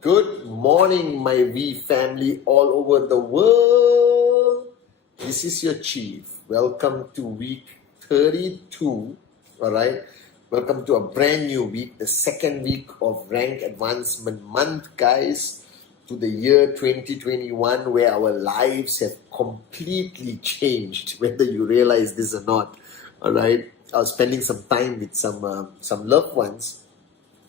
Good morning, my V family all over the world. This is your chief. Welcome to week 32. All right. Welcome to a brand new week, the second week of Rank Advancement Month, guys, to the year 2021, where our lives have completely changed, whether you realize this or not. All right. I was spending some time with some loved ones,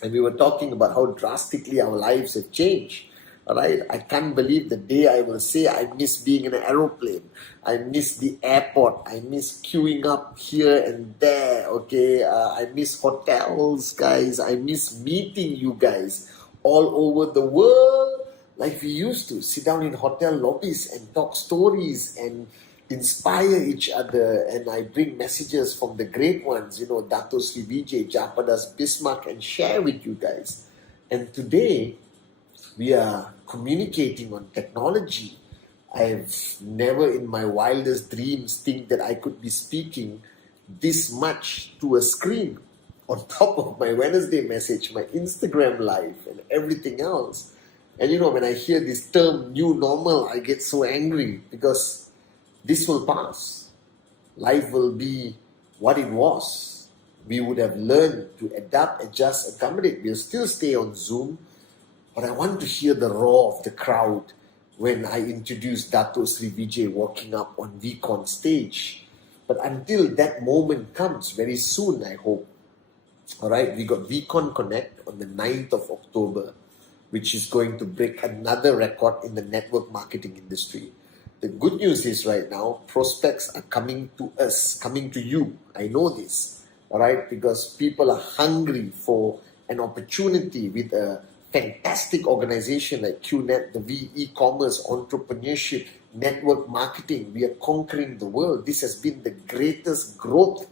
and we were talking about how drastically our lives have changed. All right, I can't believe the day I will say I miss being in an aeroplane. I miss the airport. I miss queuing up here and there. Okay, I miss hotels, guys. I miss meeting you guys all over the world, like we used to sit down in hotel lobbies and talk stories and inspire each other. And I bring messages from the great ones, Dato Sri Vijay, Japadas Bismarck, and share with you guys. And today, we are communicating on technology. I've never in my wildest dreams think that I could be speaking this much to a screen on top of my Wednesday message, my Instagram live, and everything else. And when I hear this term new normal, I get so angry because this will pass. Life will be what it was. We would have learned to adapt, adjust, accommodate. We'll still stay on Zoom, but I want to hear the roar of the crowd when I introduce Dato Sri Vijay walking up on VCon stage. But until that moment comes very soon, I hope. All right, we got VCon Connect on the 9th of October, which is going to break another record in the network marketing industry. The good news is right now, prospects are coming to us, coming to you. I know this, all right, because people are hungry for an opportunity with a fantastic organization like Qnet, the V e-commerce, entrepreneurship, network marketing. We are conquering the world. This has been the greatest growth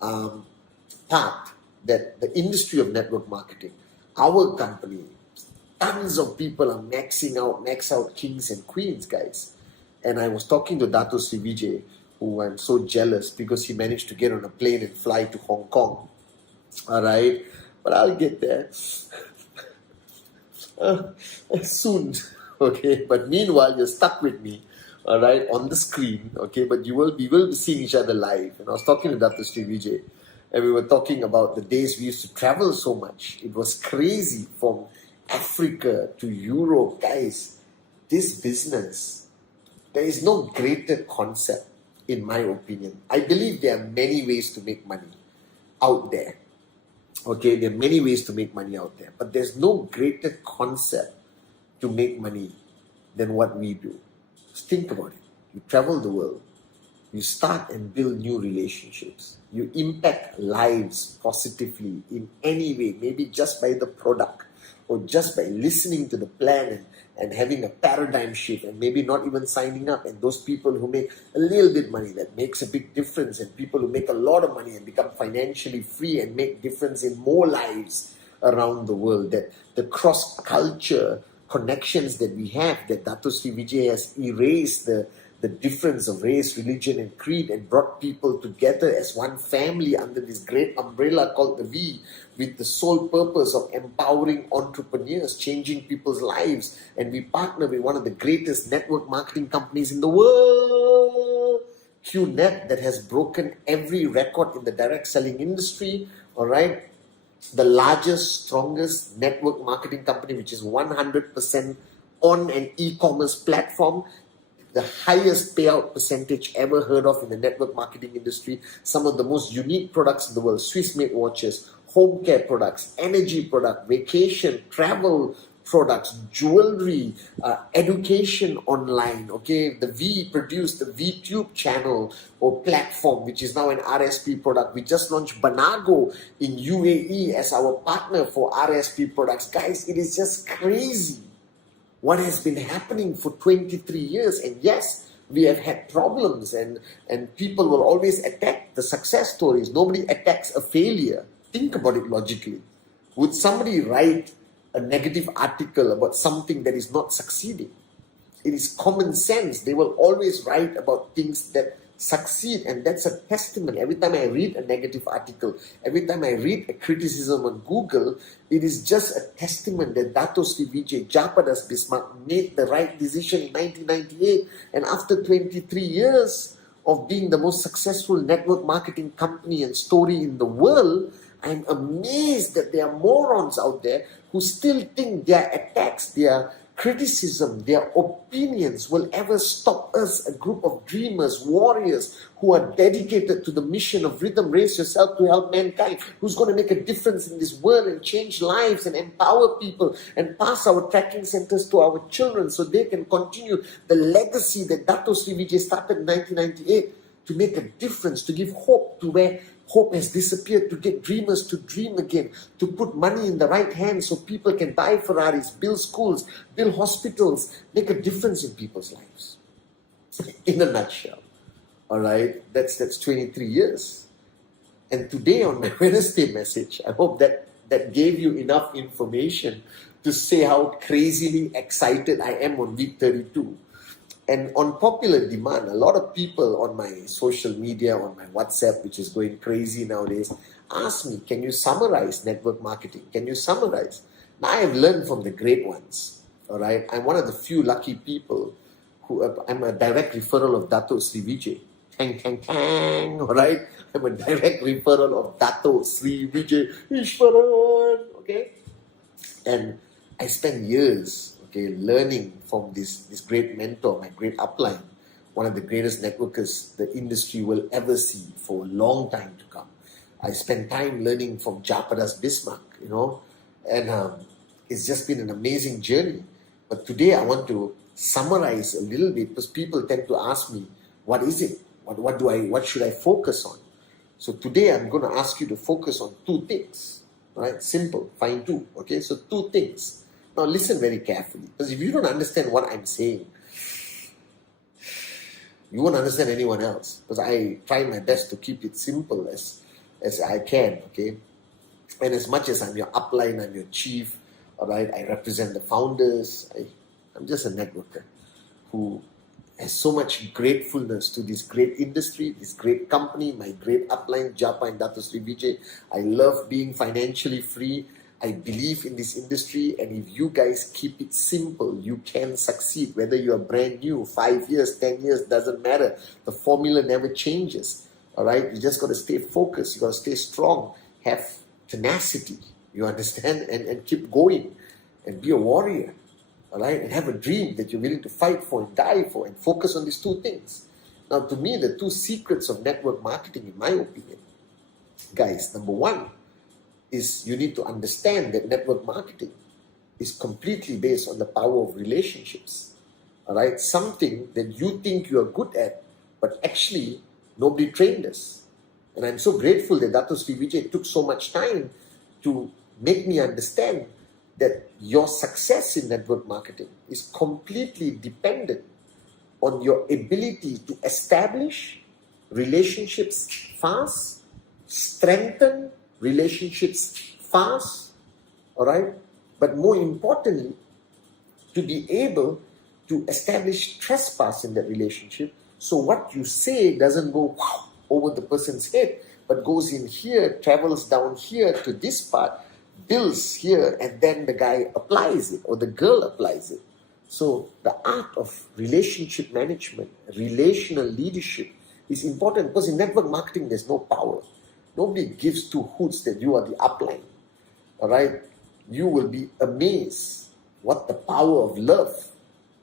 part that the industry of network marketing, our company, tons of people are max out kings and queens, guys. And I was talking to Dato Sri Vijay, who I'm so jealous because he managed to get on a plane and fly to Hong Kong. All right, but I'll get there soon. Okay, but meanwhile, you're stuck with me, all right, on the screen. Okay, but we will be seeing each other live. And I was talking to Dato Sri Vijay, and we were talking about the days we used to travel so much. It was crazy, from Africa to Europe, guys. This business, there is no greater concept, in my opinion. I believe there are many ways to make money out there. Okay, there are many ways to make money out there, but there's no greater concept to make money than what we do. Just think about it. You travel the world, you start and build new relationships, you impact lives positively in any way, maybe just by the product or just by listening to the plan and having a paradigm shift and maybe not even signing up. And those people who make a little bit money, that makes a big difference, and people who make a lot of money and become financially free and make difference in more lives around the world. That the cross-culture connections that we have, that Dato Sri Vijay has erased the difference of race, religion, and creed, and brought people together as one family under this great umbrella called the V, with the sole purpose of empowering entrepreneurs, changing people's lives. And we partner with one of the greatest network marketing companies in the world, Qnet, that has broken every record in the direct selling industry. All right, the largest, strongest network marketing company, which is 100% on an e-commerce platform. The highest payout percentage ever heard of in the network marketing industry. Some of the most unique products in the world: Swiss-made watches, home care products, energy product, vacation, travel products, jewelry, education online. Okay, we produced the VTube channel or platform, which is now an RSP product. We just launched Banago in UAE as our partner for RSP products. Guys, it is just crazy what has been happening for 23 years. And yes, we have had problems, and people will always attack the success stories. Nobody attacks a failure. Think about it logically. Would somebody write a negative article about something that is not succeeding? It is common sense. They will always write about things that succeed, and that's a testament. Every time I read a negative article, every time I read a criticism on Google, it is just a testament that Dato Sri Vijay Japadas Bismarck made the right decision in 1998, and after 23 years of being the most successful network marketing company and story in the world, I'm amazed that there are morons out there who still think their attacks, their criticism, their opinions will ever stop us, a group of dreamers, warriors who are dedicated to the mission of Rhythm. Raise yourself to help mankind, who's going to make a difference in this world and change lives and empower people and pass our tracking centers to our children so they can continue the legacy that Dato Sri Vijay started in 1998 to make a difference, to give hope to where hope has disappeared, to get dreamers to dream again, to put money in the right hands so people can buy Ferraris, build schools, build hospitals, make a difference in people's lives. In a nutshell. All right, that's 23 years. And today on my Wednesday message, I hope that gave you enough information to say how crazily excited I am on week 32. And on popular demand, a lot of people on my social media, on my WhatsApp, which is going crazy nowadays, ask me, can you summarize network marketing? Can you summarize? Now, I have learned from the great ones, all right? I'm one of the few lucky people who, I'm a direct referral of Dato Sri Vijay. Tang, tang, tang, all right? I'm a direct referral of Dato Sri Vijay Ishwaran, okay? And I spent years learning from this great mentor, my great upline, one of the greatest networkers the industry will ever see for a long time to come. I spent time learning from Japadas Bismarck, and it's just been an amazing journey. But today I want to summarize a little bit because people tend to ask me, what is it? What should I focus on? So today I'm going to ask you to focus on two things, right? Simple, find two, okay? So two things. Now listen very carefully, because if you don't understand what I'm saying, you won't understand anyone else, because I try my best to keep it simple as I can, okay? And as much as I'm your upline, I'm your chief, all right, I represent the founders, I'm just a networker who has so much gratefulness to this great industry, this great company, my great upline, Japa and Dato Sri Vijay. I love being financially free. I believe in this industry, and if you guys keep it simple, you can succeed. Whether you are brand new, 5 years, 10 years, doesn't matter. The formula never changes, all right? You just got to stay focused. You got to stay strong, have tenacity, you understand, and keep going, and be a warrior, all right? And have a dream that you're willing to fight for and die for, and focus on these two things. Now, to me, the two secrets of network marketing, in my opinion, guys, number one, is you need to understand that network marketing is completely based on the power of relationships. All right, something that you think you are good at, but actually nobody trained us. And I'm so grateful that Dato Sri Vijay took so much time to make me understand that your success in network marketing is completely dependent on your ability to establish relationships fast, strengthen relationships fast, all right? But more importantly, to be able to establish trespass in that relationship, so what you say doesn't go over the person's head, but goes in here, travels down here to this part, builds here, and then the guy applies it or the girl applies it. So the art of relationship management, relational leadership is important, because in network marketing there's no power. Nobody gives two hoots that you are the upline, all right? You will be amazed what the power of love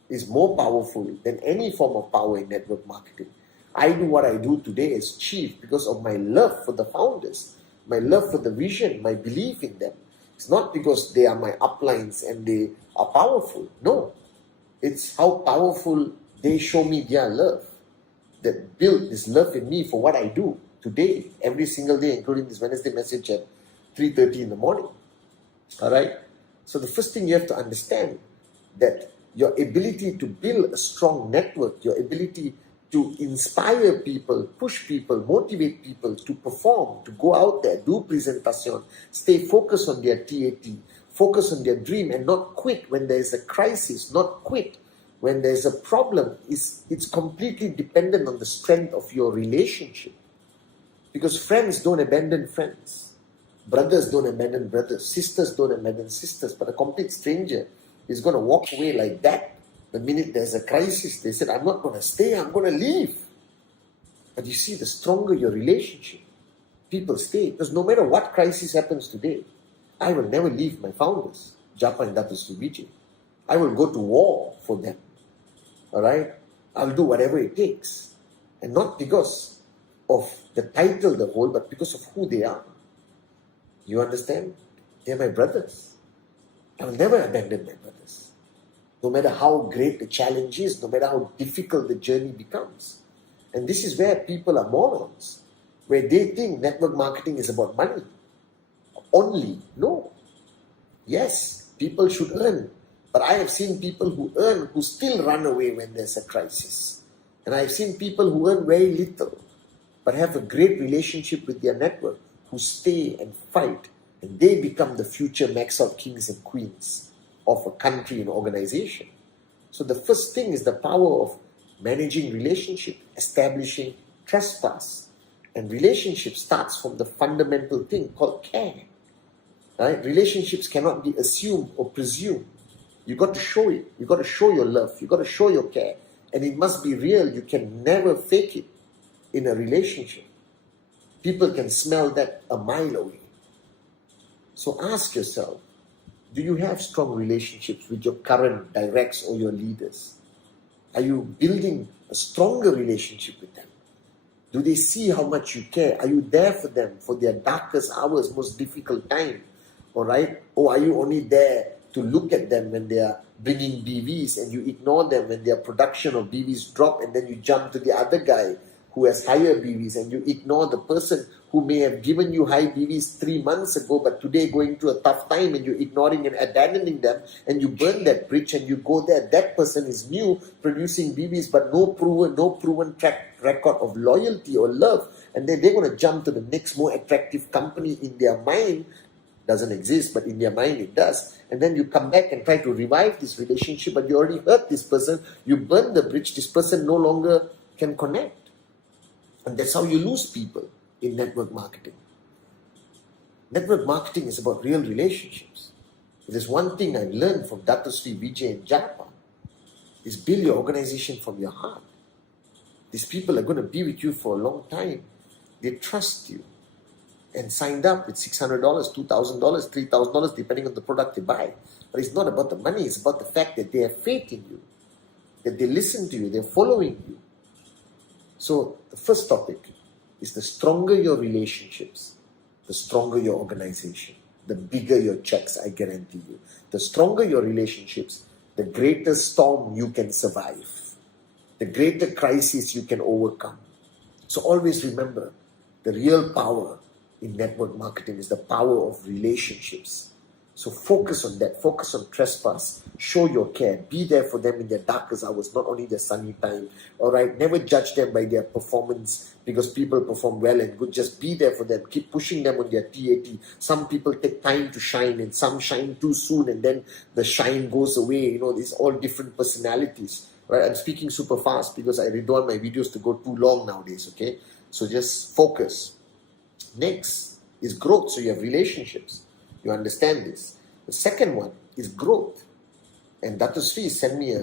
is more powerful than any form of power in network marketing. I do what I do today as chief because of my love for the founders, my love for the vision, my belief in them. It's not because they are my uplines and they are powerful. No. It's how powerful they show me their love, that build this love in me for what I do today, every single day, including this Wednesday message at 3:30 in the morning. All right? So the first thing you have to understand, that your ability to build a strong network, your ability to inspire people, push people, motivate people to perform, to go out there, do presentation, stay focused on their TAT, focus on their dream and not quit when there is a crisis, not quit when there is a problem. It's completely dependent on the strength of your relationship. Because friends don't abandon friends. Brothers don't abandon brothers. Sisters don't abandon sisters. But a complete stranger is going to walk away like that. The minute there's a crisis, they said, I'm not going to stay, I'm going to leave. But you see, the stronger your relationship, people stay. Because no matter what crisis happens today, I will never leave my founders, Japa and Dato Sri Vijay. I will go to war for them. All right? I'll do whatever it takes. And not because of the title, the whole, but because of who they are. You understand? They're my brothers. I will never abandon my brothers. No matter how great the challenge is, no matter how difficult the journey becomes. And this is where people are morons, where they think network marketing is about money. Only. No. Yes, people should earn. But I have seen people who earn who still run away when there's a crisis. And I've seen people who earn very little but have a great relationship with their network, who stay and fight, and they become the future max out kings and queens of a country and organization. So the first thing is the power of managing relationship, establishing trespass. And relationship starts from the fundamental thing called care. Right? Relationships cannot be assumed or presumed. You got to show it. You got to show your love. You got to show your care. And it must be real. You can never fake it in a relationship. People can smell that a mile away. So ask yourself, do you have strong relationships with your current directs or your leaders? Are you building a stronger relationship with them? Do they see how much you care? Are you there for them for their darkest hours, most difficult time? All right? Or are you only there to look at them when they are bringing BVs and you ignore them when their production of BVs drop, and then you jump to the other guy who has higher BVs and you ignore the person who may have given you high BVs 3 months ago but today going through a tough time, and you're ignoring and abandoning them, and you burn that bridge and you go there. That person is new, producing BVs but no proven track record of loyalty or love, and then they're going to jump to the next more attractive company in their mind. Doesn't exist, but in their mind it does. And then you come back and try to revive this relationship, but you already hurt this person, you burn the bridge, this person no longer can connect. And that's how you lose people in network marketing. Network marketing is about real relationships. If there's one thing I've learned from Dato Sri Vijay and Japa, is build your organization from your heart. These people are going to be with you for a long time. They trust you and signed up with $600, $2,000, $3,000, depending on the product they buy. But it's not about the money, it's about the fact that they have faith in you, that they listen to you, they're following you. So the first topic is, the stronger your relationships, the stronger your organization, the bigger your checks, I guarantee you. The stronger your relationships, the greater storm you can survive, the greater crisis you can overcome. So always remember, the real power in network marketing is the power of relationships. So focus on that. Focus on trespass. Show your care. Be there for them in their darkest hours, not only their sunny time. All right. Never judge them by their performance, because people perform well and good. Just be there for them. Keep pushing them on their TAT. Some people take time to shine, and some shine too soon, and then the shine goes away. You know, these all different personalities. Right. I'm speaking super fast because I don't want my videos to go too long nowadays. Okay. So just focus. Next is growth. So you have relationships. You understand this. The second one is growth. And Dato Sri sent me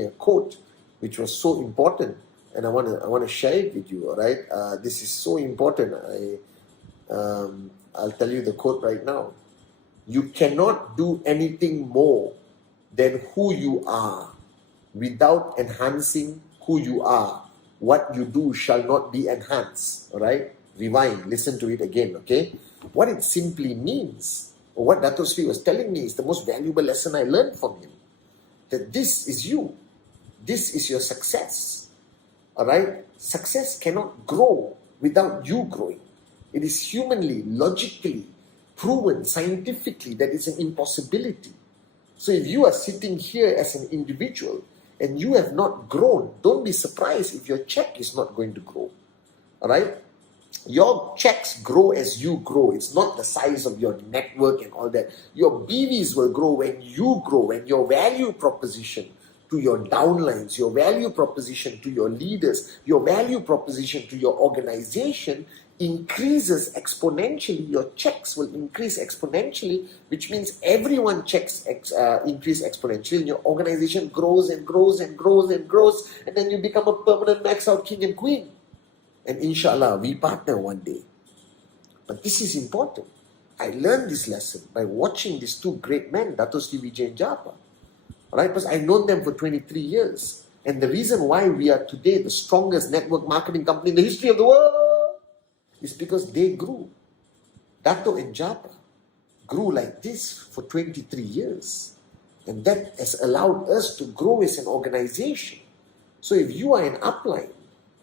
a quote which was so important, and I want to share it with you. All right, this is so important. I'll tell you the quote right now. You cannot do anything more than who you are without enhancing who you are. What you do shall not be enhanced. All right, rewind. Listen to it again. Okay, what it simply means. But what Dato Sri was telling me is the most valuable lesson I learned from him. That this is you. This is your success. Alright? Success cannot grow without you growing. It is humanly, logically proven, scientifically, that it's an impossibility. So if you are sitting here as an individual and you have not grown, don't be surprised if your check is not going to grow. Alright? Your checks grow as you grow. It's not the size of your network and all that. Your BVs will grow when you grow, when your value proposition to your downlines, your value proposition to your leaders, your value proposition to your organization increases exponentially. Your checks will increase exponentially, which means everyone checks increase exponentially, and your organization grows and grows and grows and grows, and then you become a permanent max out king and queen. And inshallah, we partner one day. But this is important. I learned this lesson by watching these two great men, Dato Sri Vijay and Japa. Right? Because I've known them for 23 years. And the reason why we are today the strongest network marketing company in the history of the world is because they grew. Dato and Japa grew like this for 23 years. And that has allowed us to grow as an organization. So if you are an upline,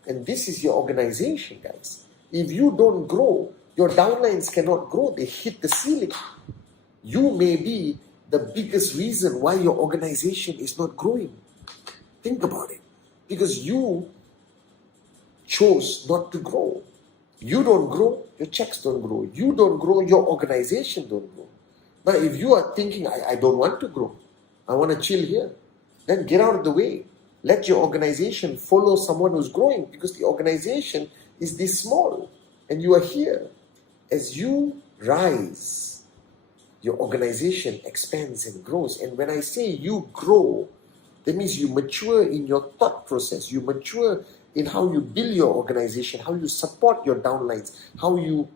and this is your organization, guys, if you don't grow, your downlines cannot grow. They hit the ceiling. You may be the biggest reason why your organization is not growing. Think about it. Because you chose not to grow. You don't grow, your checks don't grow. You don't grow, your organization don't grow. Now, if you are thinking, I don't want to grow, I want to chill here, then get out of the way. Let your organization follow someone who's growing, because the organization is this small and you are here. As you rise, your organization expands and grows. And when I say you grow, that means you mature in your thought process. You mature in how you build your organization, how you support your downlines, how you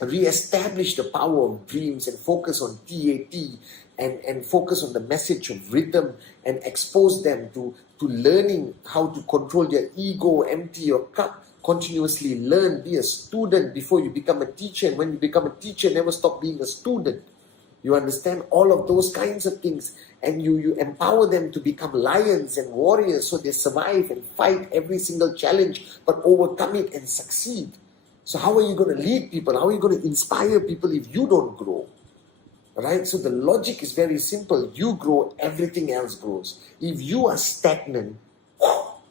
re-establish the power of dreams and focus on TAT and focus on the message of rhythm and expose them to learning how to control their ego, empty your cup, continuously learn, be a student before you become a teacher. And when you become a teacher, never stop being a student. You understand all of those kinds of things, and you empower them to become lions and warriors so they survive and fight every single challenge but overcome it and succeed. So how are you going to lead people? How are you going to inspire people if you don't grow? Right? So the logic is very simple. You grow, everything else grows. If you are stagnant,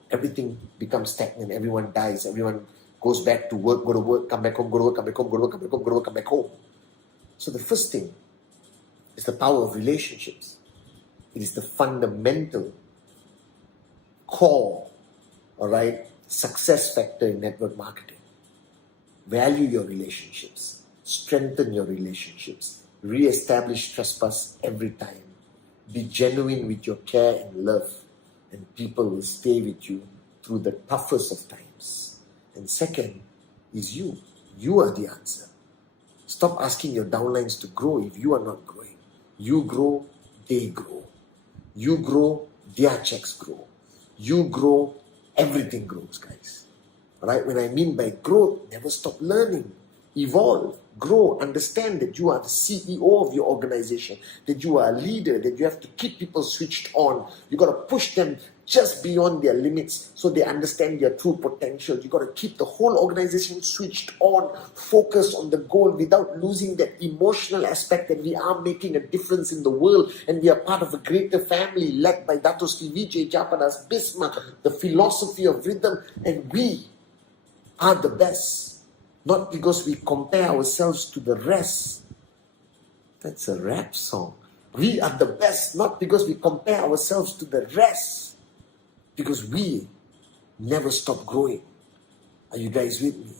everything becomes stagnant. Everyone dies. Everyone goes back to work, go to work, come back home, go to work, come back home, go to work, come back home, go to work, come back home. So the first thing is the power of relationships. It is the fundamental core, success factor in network marketing. Value your relationships. Strengthen your relationships. Re-establish trespass every time. Be genuine with your care and love, and people will stay with you through the toughest of times. And second is you. You are the answer. Stop asking your downlines to grow if you are not growing. You grow, they grow. You grow, their checks grow. You grow, everything grows, guys. Alright? When I mean by growth, never stop learning. Evolve, grow, understand that you are the CEO of your organization, that you are a leader, that you have to keep people switched on. You got to push them just beyond their limits so they understand their true potential. You got to keep the whole organization switched on, focused on the goal without losing that emotional aspect that we are making a difference in the world and we are part of a greater family led by Dato Sri Vijay Japana's Bismarck, the philosophy of rhythm, and we are the best. Not because we compare ourselves to the rest. That's a rap song. We are the best, not because we compare ourselves to the rest. Because we never stop growing. Are you guys with me?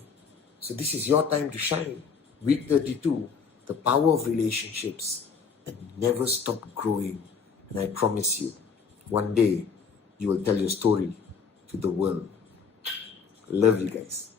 So this is your time to shine. Week 32, the power of relationships, and never stop growing. And I promise you, one day you will tell your story to the world. Love you guys.